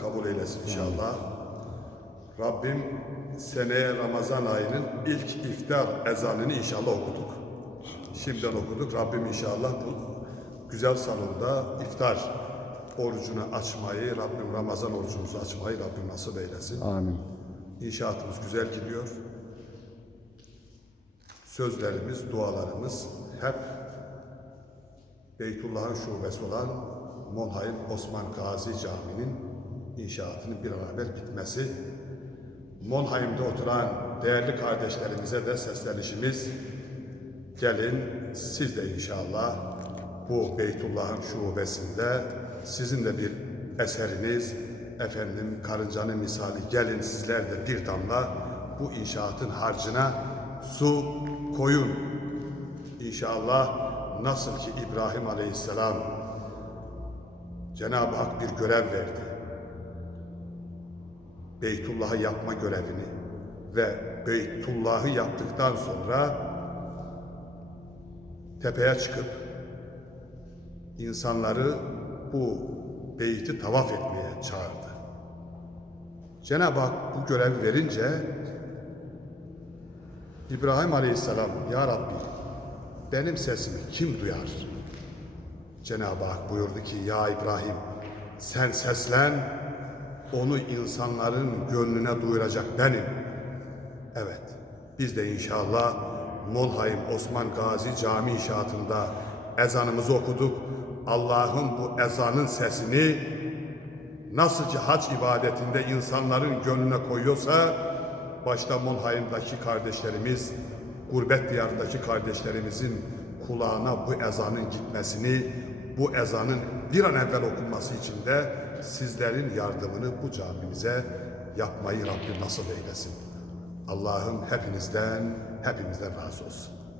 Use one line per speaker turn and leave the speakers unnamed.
Kabul eylesin inşallah. Rabbim seneye Ramazan ayının ilk iftar ezanını inşallah okuduk. Şimdiden okuduk. Rabbim inşallah bu güzel salonda iftar orucunu açmayı, Rabbim Ramazan orucumuzu açmayı Rabbim nasip eylesin.
Amin.
İnşaatımız güzel gidiyor. Sözlerimiz, dualarımız hep Beytullah'ın şubesi olan Monhaym Osman Gazi Camii'nin inşaatının bir an evvel bitmesi, Monhaym'da oturan değerli kardeşlerimize de seslenişimiz, gelin siz de inşallah bu Beytullah'ın şubesinde sizin de bir eseriniz, efendim karıncanın misali gelin sizler de bir damla bu inşaatın harcına su koyun. İnşallah nasıl ki İbrahim Aleyhisselam Cenab-ı Hak bir görev verdi. Beytullah'ı yapma görevini ve Beytullah'ı yaptıktan sonra tepeye çıkıp insanları bu beyti tavaf etmeye çağırdı. Cenab-ı Hak bu görevi verince İbrahim Aleyhisselam Ya Rabbi benim sesimi kim duyar? Cenab-ı Hak buyurdu ki ya İbrahim sen seslen onu insanların gönlüne duyuracak benim. Evet biz de inşallah Molhaym Osman Gazi Cami inşaatında ezanımızı okuduk. Allah'ın bu ezanın sesini nasıl ki hac ibadetinde insanların gönlüne koyuyorsa başta Monhaym'daki kardeşlerimiz, gurbet diyarındaki kardeşlerimizin kulağına bu ezanın gitmesini, bu ezanın bir an evvel okunması için de sizlerin yardımını bu camimize yapmayı Rabbim nasip eylesin. Allah'ım hepinizden, hepimizden razı olsun.